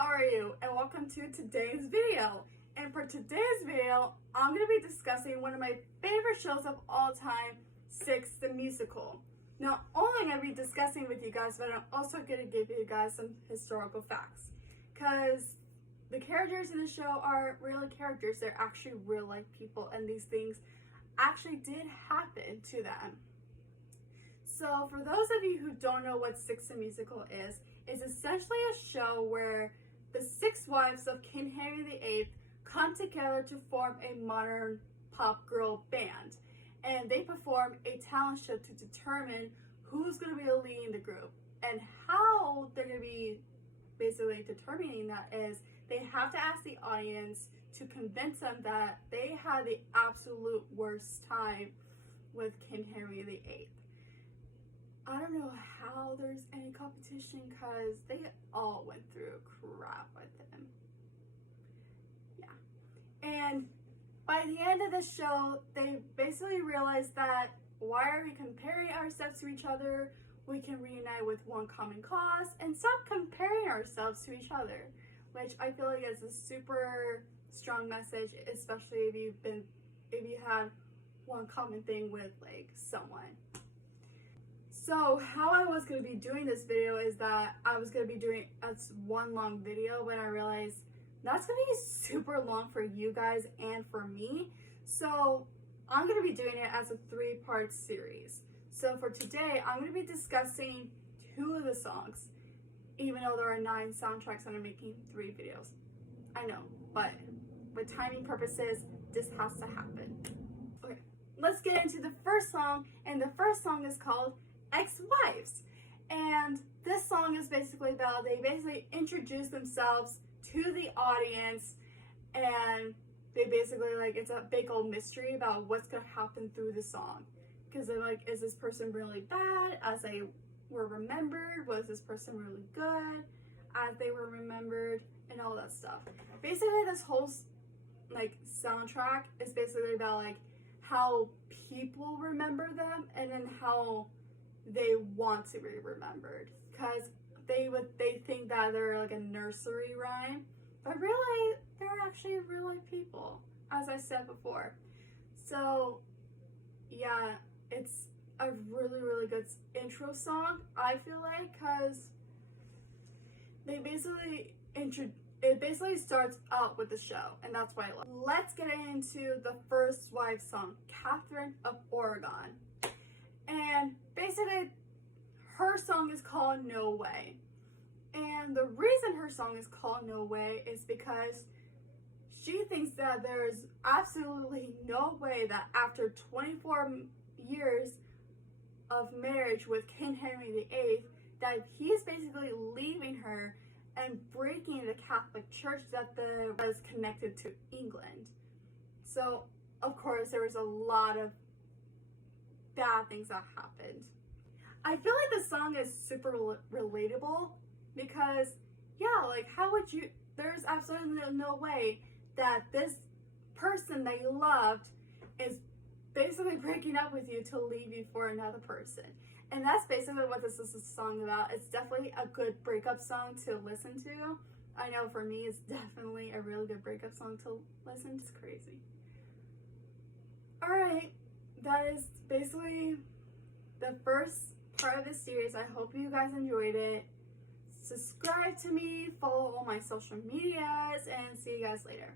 how are you? And welcome to today's video. And for today's video, I'm going to be discussing one of my favorite shows of all time, Six the Musical. Not only am I going to be discussing with you guys, but I'm also going to give you guys some historical facts. Because the characters in the show are real characters. They're actually real life people, and these things actually did happen to them. So for those of you who don't know what Six the Musical is, it's essentially a show where the six wives of King Henry VIII come together to form a modern pop girl band. And they perform a talent show to determine who's going to be leading the group. And how they're going to be basically determining that is they have to ask the audience to convince them that they had the absolute worst time with King Henry VIII. I don't know how there's any competition because they all went through crap with him. Yeah. And by the end of the show, they basically realized that why are we comparing ourselves to each other? We can reunite with one common cause and stop comparing ourselves to each other, which I feel like is a super strong message, especially if you had one common thing with like someone. So how I was going to be doing this video is that I was going to be doing as one long video, but I realized that's going to be super long for you guys and for me. So I'm going to be doing it as a 3-part series. So for today, I'm going to be discussing 2 of the songs, even though there are 9 soundtracks and I'm making 3 videos. I know, but with timing purposes, this has to happen. Okay, let's get into the first song, and the first song is called Ex-Wives. And this song is basically about, they basically introduce themselves to the audience, and they basically like, it's a big old mystery about what's gonna happen through the song. Because they're like, is this person really bad as they were remembered? Was this person really good as they were remembered? And all that stuff. Basically, this whole like soundtrack is basically about like how people remember them and then how they want to be remembered, because they think that they're like a nursery rhyme, but really they're actually real life people, as I said before. So yeah, it's a really good intro song, I feel like, because they basically it basically starts out with the show, and that's why I love it. Let's get into the first wife song, Catherine of Aragon. And basically, her song is called No Way. And the reason her song is called No Way is because she thinks that there's absolutely no way that after 24 years of marriage with King Henry VIII, that he's basically leaving her and breaking the Catholic Church that was connected to England. So, of course, there was a lot of bad things that happened. I feel like the song is super relatable because, yeah, like how would you, there's absolutely no way that this person that you loved is basically breaking up with you to leave you for another person. And that's basically what this is a song about. It's definitely a good breakup song to listen to. I know for me, it's definitely a really good breakup song to listen to. It's crazy. Alright, that is basically the first part of this series. I hope you guys enjoyed it. Subscribe to me, follow all my social medias, and see you guys later.